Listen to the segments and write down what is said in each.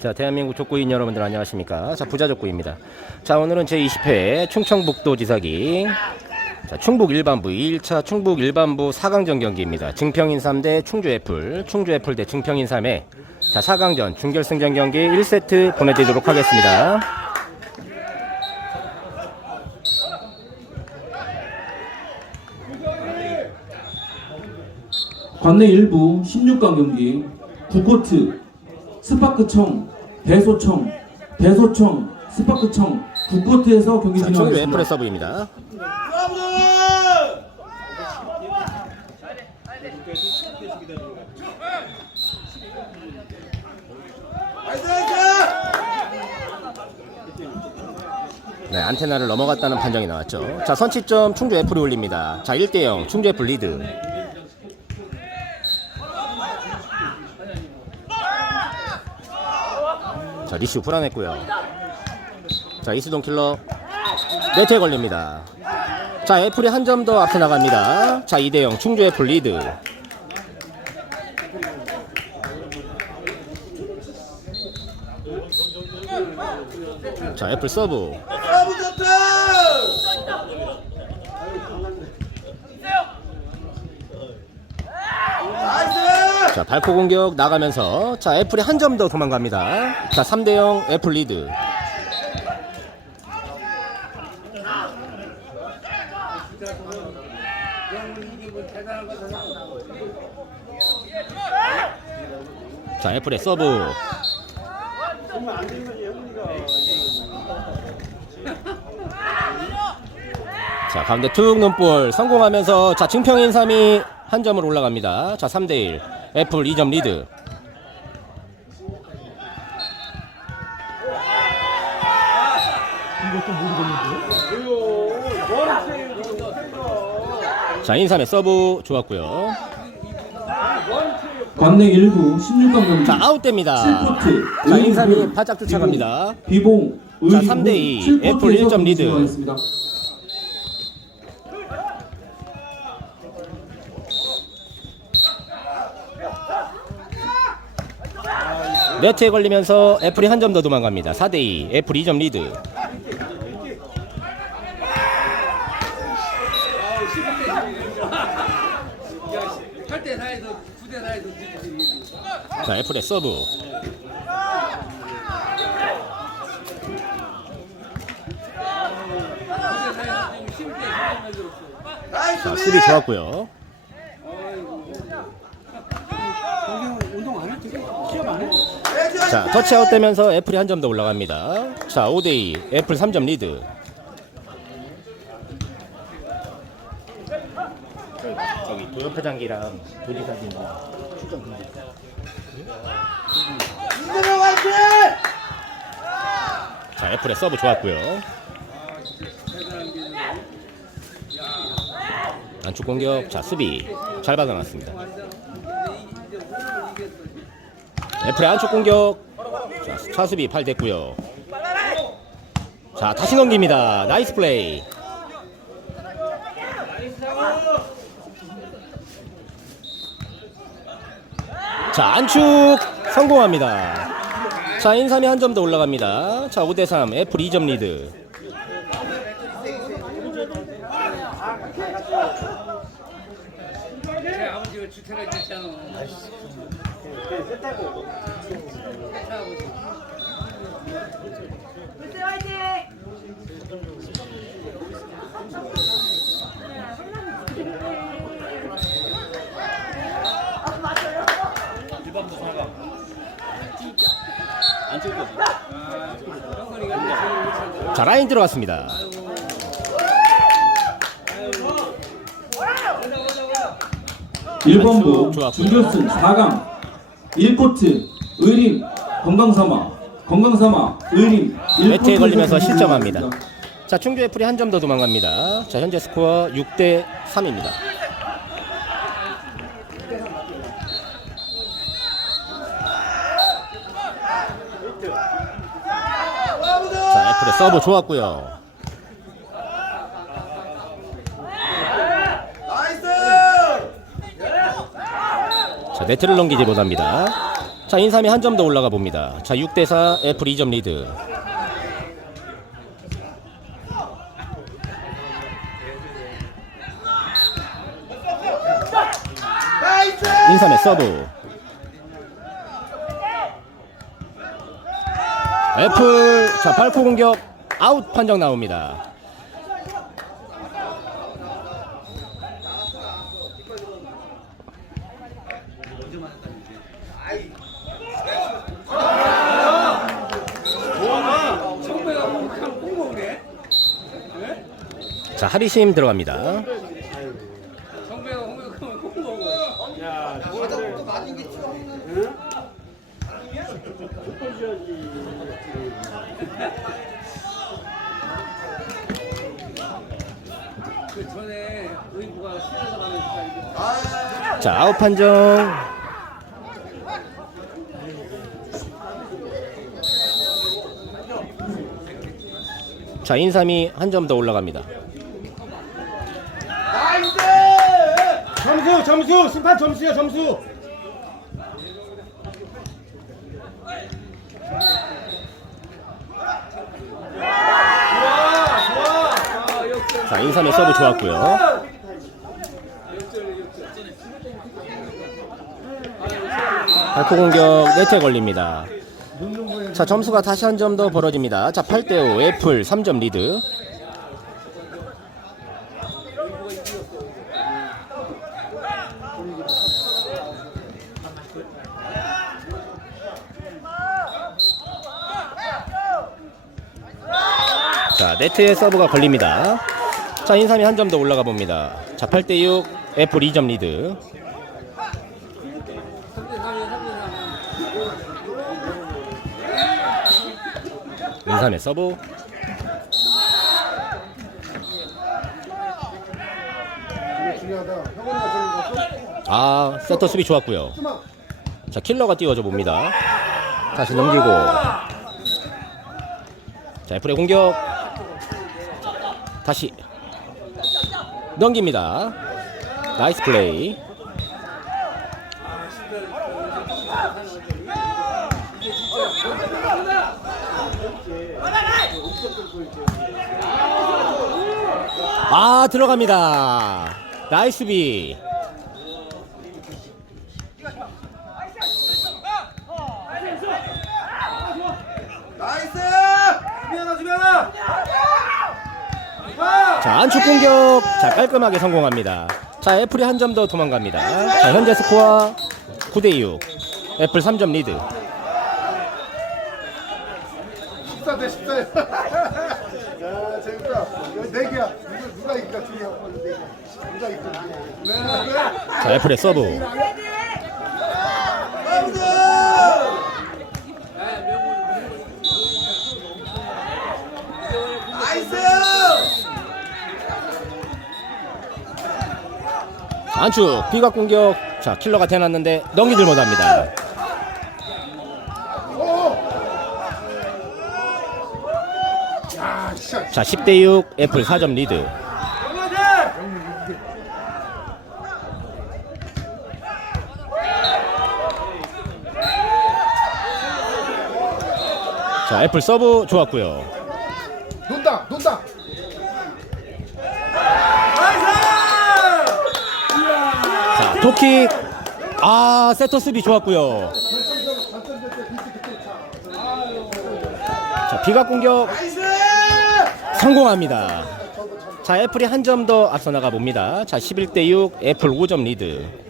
자, 대한민국 족구인 여러분들 안녕하십니까? 자, 부자 족구입니다. 자, 오늘은 제20회 충청북도 지사기 자, 충북 일반부 2일차 충북 일반부 4강전 경기입니다. 증평인 3대 충주 애플, 충주 애플 대 증평인 3회 자, 4강전 준결승전 경기 1세트 보내드리도록 하겠습니다. 관내 일부 16강 경기 구코트 스파크청 대소청 대소청 스파크청 구코트에서 경기 자, 충주 애플의 진행하겠습니다. 서브입니다. 네, 안테나를 넘어갔다는 판정이 나왔죠. 자, 선취점 충주 애플이 올립니다. 자, 1대0 충주 애플 리드. 자, 리슈 불안했고요. 자, 이수동 킬러 네트에 걸립니다. 자, 애플이 한 점 더 앞서 나갑니다. 자, 2대0 충주 애플 리드. 자, 애플 서브. 서브 좋다! 나이스! 자, 발포 공격 나가면서 자, 애플이 한 점 더 도망갑니다. 자, 3대0 애플 리드. 자, 애플의 서브. 자, 가운데 툭 눈볼 성공하면서 자, 증평인 3이 한 점을 올라갑니다. 자, 3대 1. 애플 2점 리드. 자, 인삼의 서브 좋았고요. 관내 일부 16강 경기 자, 아웃됩니다. 7코트 자, 인삼이 바짝 쫓아갑니다. 비봉 자, 의리봉 3대 2. 7코트에서 애플 1점 경기 리드. 진행하겠습니다. 네트에 걸리면서 애플이 한 점 더 도망갑니다. 4대 2. 애플 2점 리드. 자, 애플의 서브. 자, 수비 좋았고요. 자, 터치아웃 되면서 애플이 한 점 더 올라갑니다. 자, 5대 2. 애플 3점 리드. 저기 도협회장기랑 도지사진 출전 금지. 이대로 화이팅! 자, 애플의 서브 좋았고요. 안쪽 공격, 자 수비 잘 받아놨습니다. 애플의 안쪽 공격, 자 차수비 팔 됐고요. 자 다시 넘깁니다. 나이스 플레이. 자 안축 성공합니다. 자 인삼이 한 점 더 올라갑니다. 자 5대3 애플 2점 리드. 제 아버지가 주택을 줬잖아. 자 라인 들어갔습니다. 일번부 좋았고 요. 준결승 4강 1코트 의림 건강삼아 건강삼아 의림 1코트에서 걸리면서 실점합니다. 자 충주 애플이 한 점 더 도망갑니다. 자 현재 스코어 6대 3입니다. 자 애플의 서브 좋았고요. 나이스! 자 네트를 넘기지 못합니다. 자, 인삼이 한 점 더 올라가 봅니다. 자, 6대4 애플 2점 리드. 인삼의 서브. 애플 자, 발코 공격 아웃 판정 나옵니다. 자, 하리심 들어갑니다. 자, 아웃 판정. 자, 인삼이 한 점 더 올라갑니다. 나이스! 점수 점수 심판 점수야 점수 자, 인삼의 서브 좋았고요. 발코 공격 네트에 걸립니다. 자, 점수가 다시 한 점 더 벌어집니다. 자, 8대5 애플 3점 리드. 자, 네트에 서브가 걸립니다. 자, 인삼이 한 점 더 올라가 봅니다. 자, 8대6 애플 2점 리드. 인삼의 서브. 아, 세터 수비 좋았고요. 자, 킬러가 띄워줘 봅니다. 다시 넘기고. 자, 애플의 공격. 다시 넘깁니다. 나이스 플레이. 아 들어갑니다. 나이스 비. 나이스! 자 안축 공격 자 깔끔하게 성공합니다. 자 애플이 한 점 더 도망갑니다. 자 현재 스코어 9대6 애플 3점 리드. 14대 14 야 재밌다 여기 네 개야 누가, 누가 이길까 둘이 하고 네 개. 누가 이길까 자 애플의 서브. 안축 비각 공격 자 킬러가 대놨는데 넘기질 못합니다. 자 10대6 애플 4점 리드. 자 애플 서브 좋았고요. 논다 논다 자 토킥 아 세터 수비 좋았고요. 자 비각 공격! 성공합니다. 자 애플이 한 점 더 앞서 나가 봅니다. 자 11대 6 애플 5점 리드.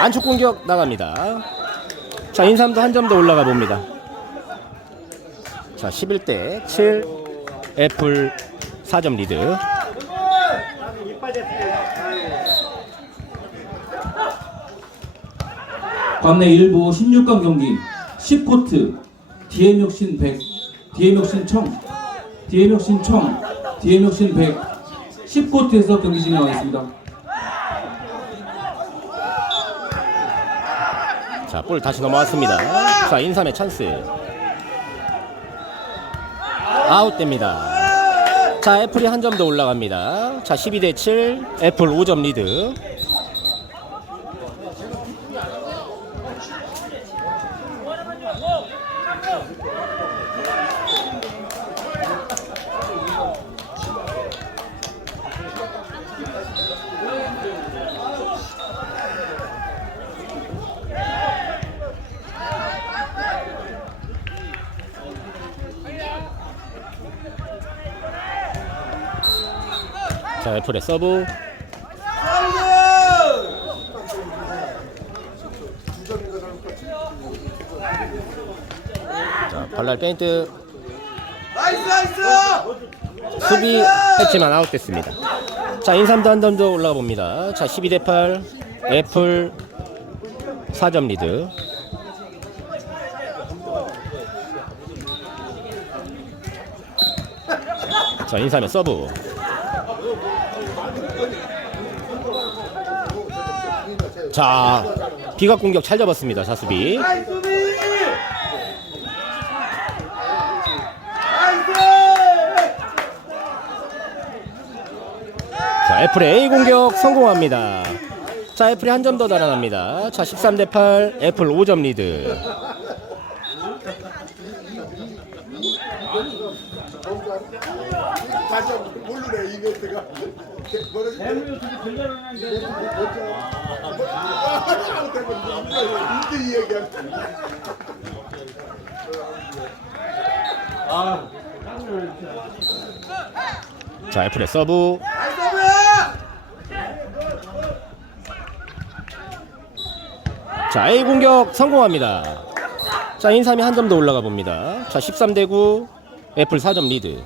안축 공격 나갑니다. 자 인삼도 한 점 더 올라가 봅니다. 자, 11대 7. 애플 4점 리드. 관내 1부 16강 경기 10코트 DM 혁신 100 DM 혁신 청 DM 혁신 청 DM 혁신 100 10코트에서 경기 진행하겠습니다. 자, 볼 다시 넘어왔습니다. 자, 인삼의 찬스. 아웃됩니다. 자, 애플이 한 점 더 올라갑니다. 자, 12대 7. 애플 5점 리드. 자, 애플의 서브. 자, 발랄 페인트 나이스 수비 했지만 아웃됐습니다. 자, 인삼도 한 점 더 올라가 봅니다. 자, 12 대 8. 애플 4점 리드. 자, 인삼의 서브. 자, 비각 공격 잘 잡았습니다. 자수비. 자, 애플의 A 공격 성공합니다. 자, 애플이 한 점 더 달아납니다. 자, 13 대 8. 애플 5점 리드. 자, 애플의 서브. 자, A 공격 성공합니다. 자, 인삼이 한 점 더 올라가 봅니다. 자, 13대 9. 애플 4점 리드.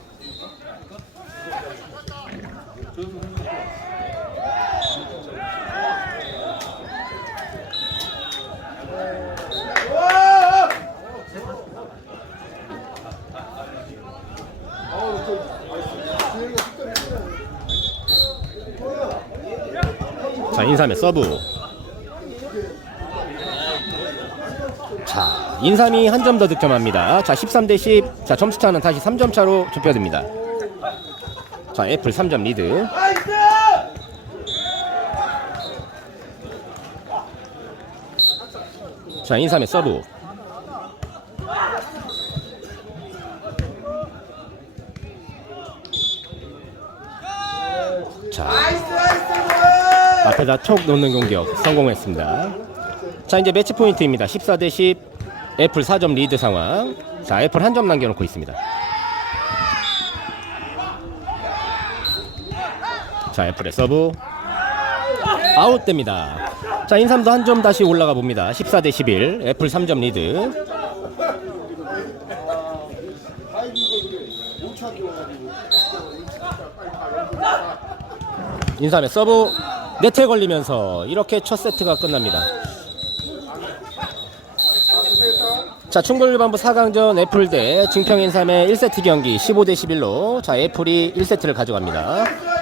자, 인삼의 서브. 자, 인삼이 한 점 더 득점합니다. 자, 13 대 10. 자, 점수 차는 다시 3점 차로 좁혀집니다. 자, 애플 3점 리드. 자, 인삼의 서브. 자, 앞에다 톡 놓는 공격 성공했습니다. 자, 이제 매치 포인트입니다. 14 대 10. 애플 4점 리드 상황. 자, 애플 한 점 남겨놓고 있습니다. 자, 애플의 서브. 아웃됩니다. 자, 인삼도 한 점 다시 올라가 봅니다. 14 대 11. 애플 3점 리드. 인삼의 서브 네트에 걸리면서 이렇게 첫 세트가 끝납니다. 자, 충북 일반부 4강전 애플 대 증평 인삼의 1세트 경기 15대 11로 자, 애플이 1세트를 가져갑니다.